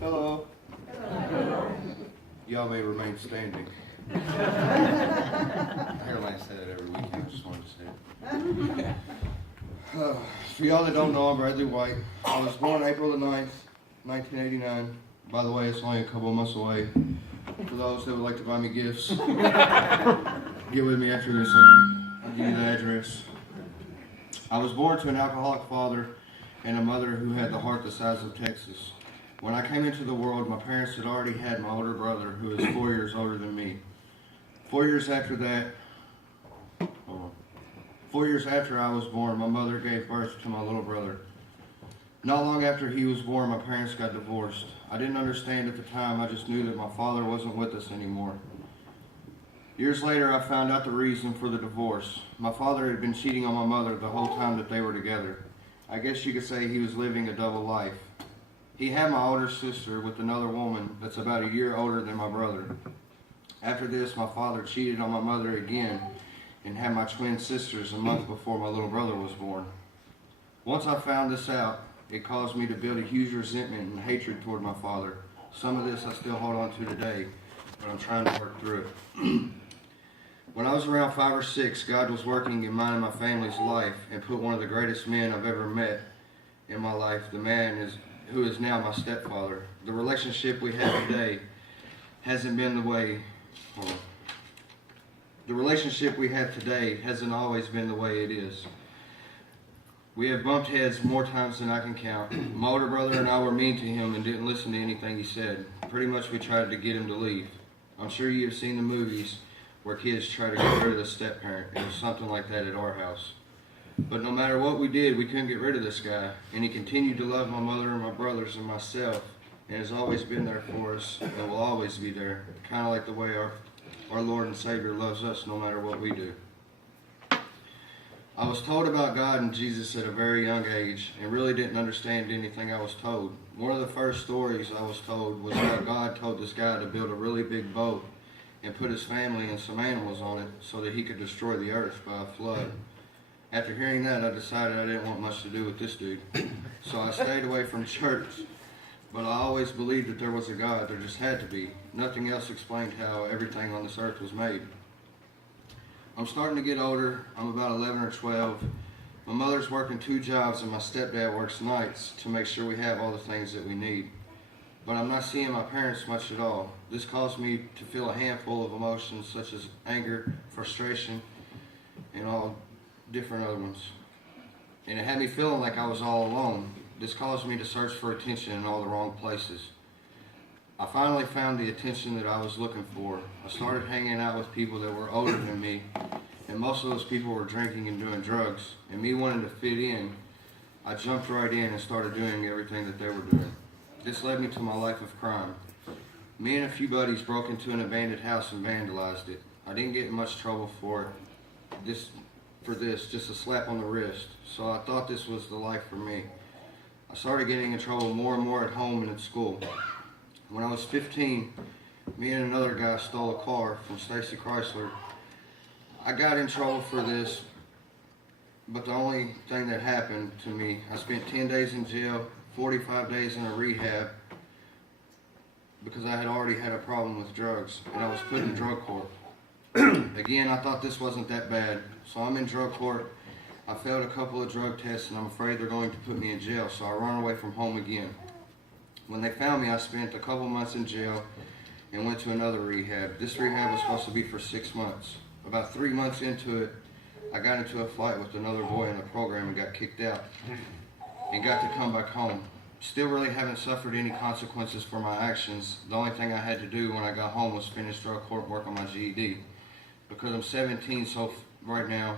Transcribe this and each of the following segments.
Hello. Hello. Y'all may remain standing. Caroline say that every weekend. I just wanted to say it. For y'all that don't know, I'm Bradley White. I was born April the 9th, 1989. By the way, it's only a couple of months away. For those that would like to buy me gifts, get with me after this. I'll give you the address. I was born to an alcoholic father and a mother who had the heart the size of Texas. When I came into the world, my parents had already had my older brother, who is 4 years older than me. 4 years after that, 4 years after I was born, my mother gave birth to my little brother. Not long after he was born, my parents got divorced. I didn't understand at the time, I just knew that my father wasn't with us anymore. Years later, I found out the reason for the divorce. My father had been cheating on my mother the whole time that they were together. I guess you could say he was living a double life. He had my older sister with another woman that's about a year older than my brother. After this, my father cheated on my mother again and had my twin sisters a month before my little brother was born. Once I found this out, it caused me to build a huge resentment and hatred toward my father. Some of this I still hold on to today, but I'm trying to work through it. When I was around 5 or 6, God was working in mine and my family's life and put one of the greatest men I've ever met in my life, the man who is now my stepfather. The relationship we have today hasn't been the way, the relationship we have today hasn't always been the way it is. We have bumped heads more times than I can count. My older brother and I were mean to him and didn't listen to anything he said. Pretty much we tried to get him to leave. I'm sure you have seen the movies where kids try to get rid of the step-parent. It was something like that at our house. But no matter what we did, we couldn't get rid of this guy. And he continued to love my mother and my brothers and myself, and has always been there for us and will always be there. Kind of like the way our Lord and Savior loves us no matter what we do. I was told about God and Jesus at a very young age and really didn't understand anything I was told. One of the first stories I was told was how God told this guy to build a really big boat and put his family and some animals on it so that he could destroy the earth by a flood. After hearing that, I decided I didn't want much to do with this dude. So I stayed away from church, but I always believed that there was a God. There just had to be. Nothing else explained how everything on this earth was made. I'm starting to get older. I'm about 11 or 12. My mother's working 2 jobs and my stepdad works nights to make sure we have all the things that we need. But I'm not seeing my parents much at all. This caused me to feel a handful of emotions such as anger, frustration, and all different other ones. And it had me feeling like I was all alone. This caused me to search for attention in all the wrong places. I finally found the attention that I was looking for. I started hanging out with people that were older than me, and most of those people were drinking and doing drugs. And me wanting to fit in, I jumped right in and started doing everything that they were doing. This led me to my life of crime. Me and a few buddies broke into an abandoned house and vandalized it. I didn't get in much trouble for it. Just a slap on the wrist. So I thought this was the life for me. I started getting in trouble more and more at home and at school. When I was 15, me and another guy stole a car from Stacy Chrysler. I got in trouble for this, but the only thing that happened to me, I spent 10 days in jail, 45 days in a rehab, because I had already had a problem with drugs, and I was put in drug court. Again, I thought this wasn't that bad, so I'm in drug court. I failed a couple of drug tests, and I'm afraid they're going to put me in jail, so I run away from home again. When they found me, I spent a couple months in jail and went to another rehab. This rehab was supposed to be for 6 months. About 3 months into it, I got into a fight with another boy in the program and got kicked out and got to come back home. Still really haven't suffered any consequences for my actions. The only thing I had to do when I got home was finish drug court and work on my GED. Because I'm 17 by now,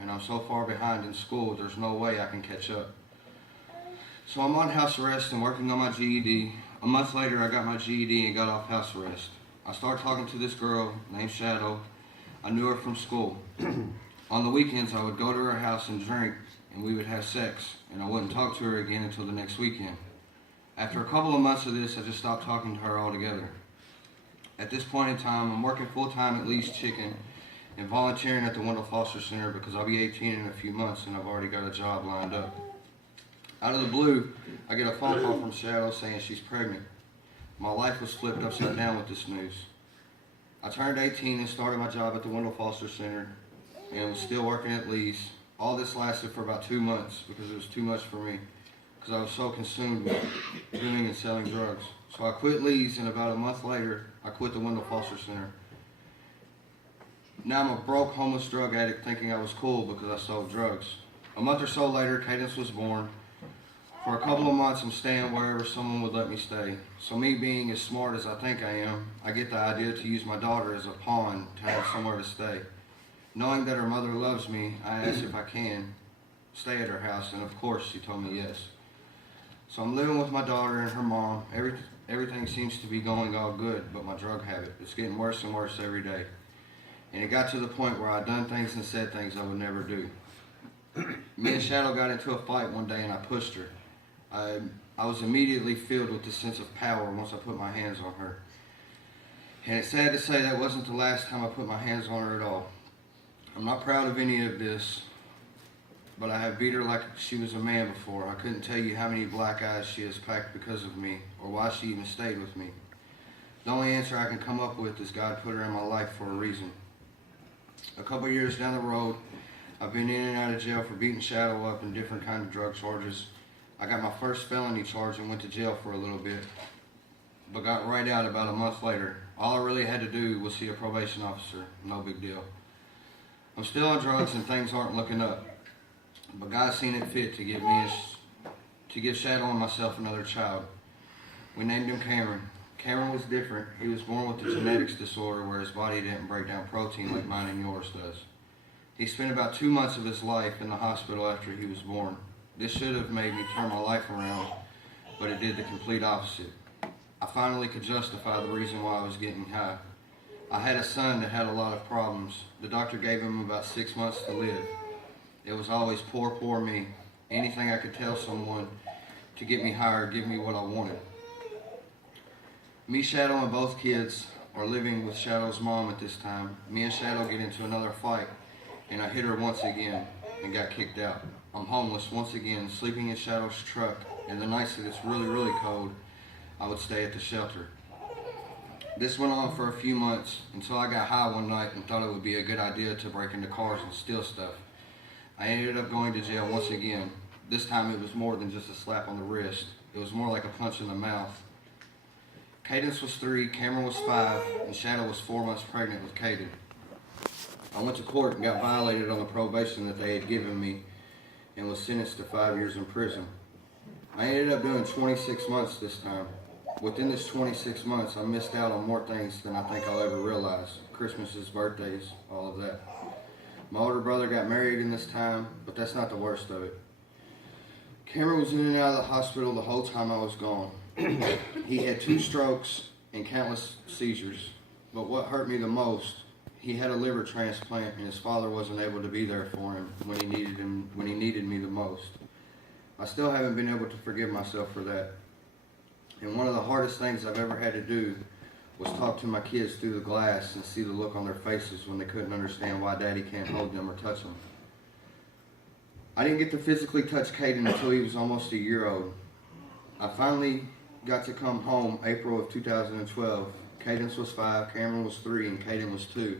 and I'm so far behind in school, there's no way I can catch up. So I'm on house arrest and working on my GED. A month later, I got my GED and got off house arrest. I started talking to this girl named Shadow. I knew her from school. On the weekends, I would go to her house and drink, and we would have sex, and I wouldn't talk to her again until the next weekend. After a couple of months of this, I just stopped talking to her altogether. At this point in time, I'm working full-time at Lee's Chicken and volunteering at the Wendell Foster Center because I'll be 18 in a few months and I've already got a job lined up. Out of the blue, I get a phone call from Shadow saying she's pregnant. My life was flipped upside down with this news. I turned 18 and started my job at the Wendell Foster Center and was still working at Lee's. All this lasted for about 2 months because it was too much for me because I was so consumed with doing and selling drugs. So I quit Lee's, and about a month later, I quit the Wendell Foster Center. Now I'm a broke, homeless drug addict thinking I was cool because I sold drugs. A month or so later, Cadence was born. For a couple of months, I'm staying wherever someone would let me stay. So me being as smart as I think I am, I get the idea to use my daughter as a pawn to have somewhere to stay. Knowing that her mother loves me, I asked if I can stay at her house, and of course she told me yes. So I'm living with my daughter and her mom. Everything seems to be going all good, but my drug habit, it's getting worse and worse every day. And it got to the point where I'd done things and said things I would never do. Me and Shadow got into a fight one day and I pushed her. I was immediately filled with this sense of power once I put my hands on her. And it's sad to say that wasn't the last time I put my hands on her at all. I'm not proud of any of this, but I have beat her like she was a man before. I couldn't tell you how many black eyes she has packed because of me, or why she even stayed with me. The only answer I can come up with is God put her in my life for a reason. A couple years down the road, I've been in and out of jail for beating Shadow up in different kinds of drug charges. I got my first felony charge and went to jail for a little bit, but got right out about a month later. All I really had to do was see a probation officer. No big deal. I'm still on drugs and things aren't looking up, but God's seen it fit to give Shadow and myself another child. We named him Cameron. Cameron was different. He was born with a genetics disorder where his body didn't break down protein like mine and yours does. He spent about 2 months of his life in the hospital after he was born. This should have made me turn my life around, but it did the complete opposite. I finally could justify the reason why I was getting high. I had a son that had a lot of problems. The doctor gave him about 6 months to live. It was always poor, poor me. Anything I could tell someone to get me higher, give me what I wanted. Me, Shadow, and both kids are living with Shadow's mom at this time. Me and Shadow get into another fight, and I hit her once again and got kicked out. I'm homeless once again, sleeping in Shadow's truck, and the nights that it's really, really cold, I would stay at the shelter. This went on for a few months until I got high one night and thought it would be a good idea to break into cars and steal stuff. I ended up going to jail once again. This time it was more than just a slap on the wrist. It was more like a punch in the mouth. Cadence was 3, Cameron was 5, and Shadow was 4 months pregnant with Caden. I went to court and got violated on the probation that they had given me and was sentenced to 5 years in prison. I ended up doing 26 months this time. Within this 26 months, I missed out on more things than I think I'll ever realize. Christmases, birthdays, all of that. My older brother got married in this time, but that's not the worst of it. Cameron was in and out of the hospital the whole time I was gone. He had 2 strokes and countless seizures. But what hurt me the most, he had a liver transplant and his father wasn't able to be there for him when he needed me the most. I still haven't been able to forgive myself for that. And one of the hardest things I've ever had to do was talk to my kids through the glass and see the look on their faces when they couldn't understand why Daddy can't hold them or touch them. I didn't get to physically touch Caden until he was almost a year old. I finally got to come home April of 2012. Cadence was 5, Cameron was 3, and Caden was 2.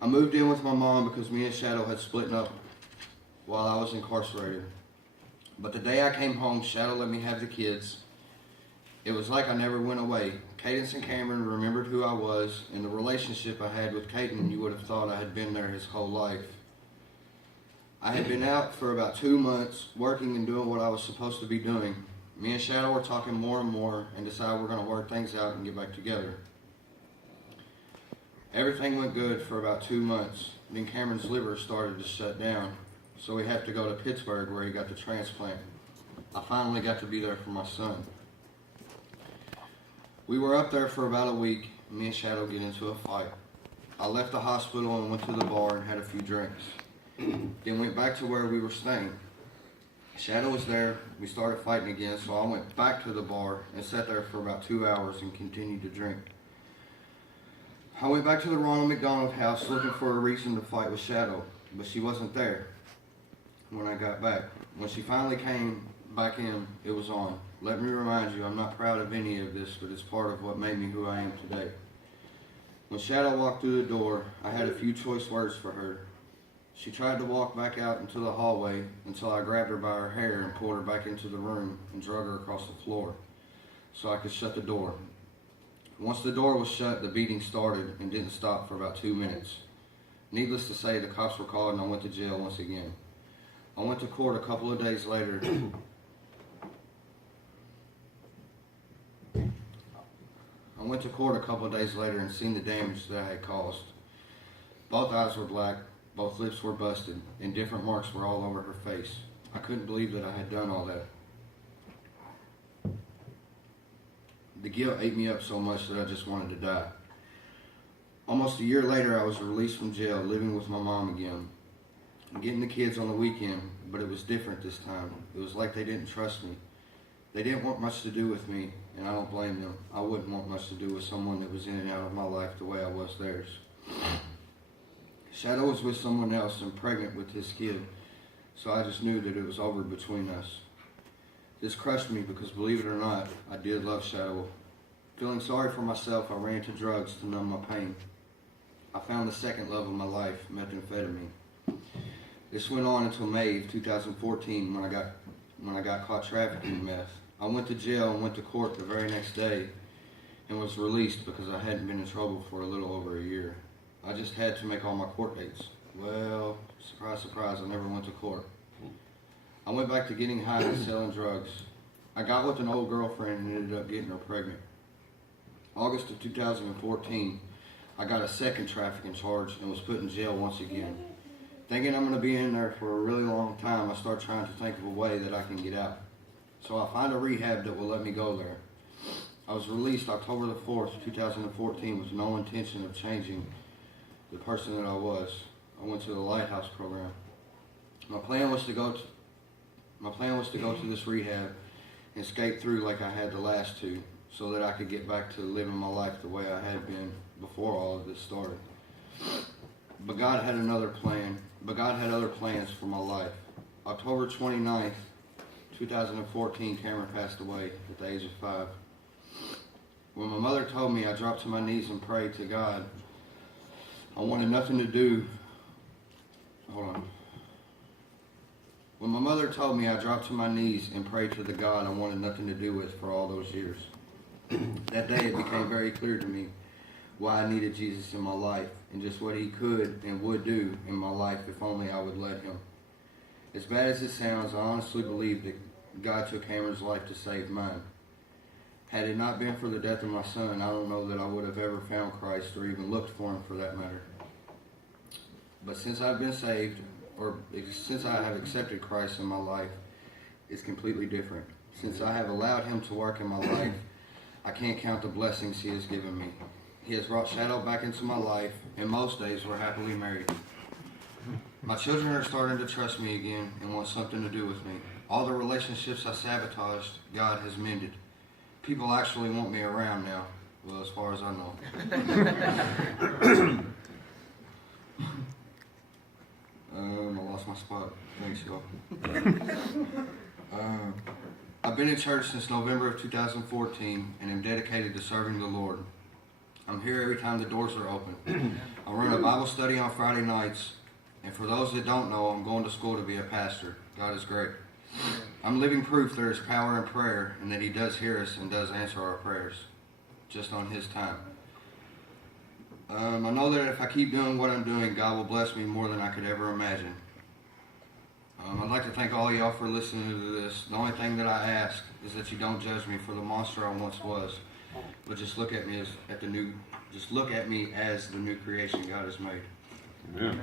I moved in with my mom because me and Shadow had split up while I was incarcerated. But the day I came home, Shadow let me have the kids. It was like I never went away. Cadence and Cameron remembered who I was, and the relationship I had with Caden, you would have thought I had been there his whole life. I had been out for about 2 months, working and doing what I was supposed to be doing. Me and Shadow were talking more and more and decided we're going to work things out and get back together. Everything went good for about 2 months. Then Cameron's liver started to shut down, so we had to go to Pittsburgh where he got the transplant. I finally got to be there for my son. We were up there for about a week. Me and Shadow get into a fight. I left the hospital and went to the bar and had a few drinks. Then went back to where we were staying. Shadow was there. We started fighting again, so I went back to the bar and sat there for about 2 hours and continued to drink. I went back to the Ronald McDonald house looking for a reason to fight with Shadow, but she wasn't there when I got back. When she finally came back in, it was on. Let me remind you, I'm not proud of any of this, but it's part of what made me who I am today. When Shadow walked through the door, I had a few choice words for her. She tried to walk back out into the hallway until I grabbed her by her hair and pulled her back into the room and drug her across the floor so I could shut the door. Once the door was shut, the beating started and didn't stop for about 2 minutes. Needless to say, the cops were called and I went to jail once again. I went to court a couple of days later. And seen the damage that I had caused. Both eyes were black, both lips were busted, and different marks were all over her face. I couldn't believe that I had done all that. The guilt ate me up so much that I just wanted to die. Almost a year later, I was released from jail, living with my mom again. Getting the kids on the weekend, but it was different this time. It was like they didn't trust me. They didn't want much to do with me, and I don't blame them. I wouldn't want much to do with someone that was in and out of my life the way I was theirs. Shadow was with someone else and pregnant with his kid, so I just knew that it was over between us. This crushed me because, believe it or not, I did love Shadow. Feeling sorry for myself, I ran to drugs to numb my pain. I found the second love of my life, methamphetamine. This went on until May of 2014 when I got caught trafficking meth. I went to jail and went to court the very next day and was released because I hadn't been in trouble for a little over a year. I just had to make all my court dates. Well, surprise, surprise, I never went to court. I went back to getting high and selling drugs. I got with an old girlfriend and ended up getting her pregnant. August of 2014, I got a second trafficking charge and was put in jail once again. Thinking I'm going to be in there for a really long time, I start trying to think of a way that I can get out. So I find a rehab that will let me go there. I was released October the 4th, 2014 with no intention of changing the person that I was. I went to the Lighthouse program. My plan was to go to this rehab and skate through like I had the last two so that I could get back to living my life the way I had been before all of this started. But God had other plans for my life. October 29th, 2014, Cameron passed away at the age of 5. When my mother told me, I dropped to my knees and prayed to God. I wanted nothing to do. When my mother told me, I dropped to my knees and prayed to the God I wanted nothing to do with for all those years. That day it became very clear to me why I needed Jesus in my life and just what he could and would do in my life if only I would let him. As bad as it sounds, I honestly believe that God took Cameron's life to save mine. Had it not been for the death of my son, I don't know that I would have ever found Christ or even looked for him for that matter. But since I've been saved, or since I have accepted Christ in my life, it's completely different. Since I have allowed him to work in my life, I can't count the blessings he has given me. He has brought Shadow back into my life, and most days we're happily married. My children are starting to trust me again and want something to do with me. All the relationships I sabotaged, God has mended. People actually want me around now. Well, as far as I know. I lost my spot. Thanks, y'all. I've been in church since November of 2014 and am dedicated to serving the Lord. I'm here every time the doors are open. I run a Bible study on Friday nights, and for those that don't know, I'm going to school to be a pastor. God is great. I'm living proof there is power in prayer and that he does hear us and does answer our prayers, just on his time. I know that if I keep doing what I'm doing, God will bless me more than I could ever imagine. I'd like to thank all of y'all for listening to this. The only thing that I ask is that you don't judge me for the monster I once was, but just look at me as the new creation God has made. Amen.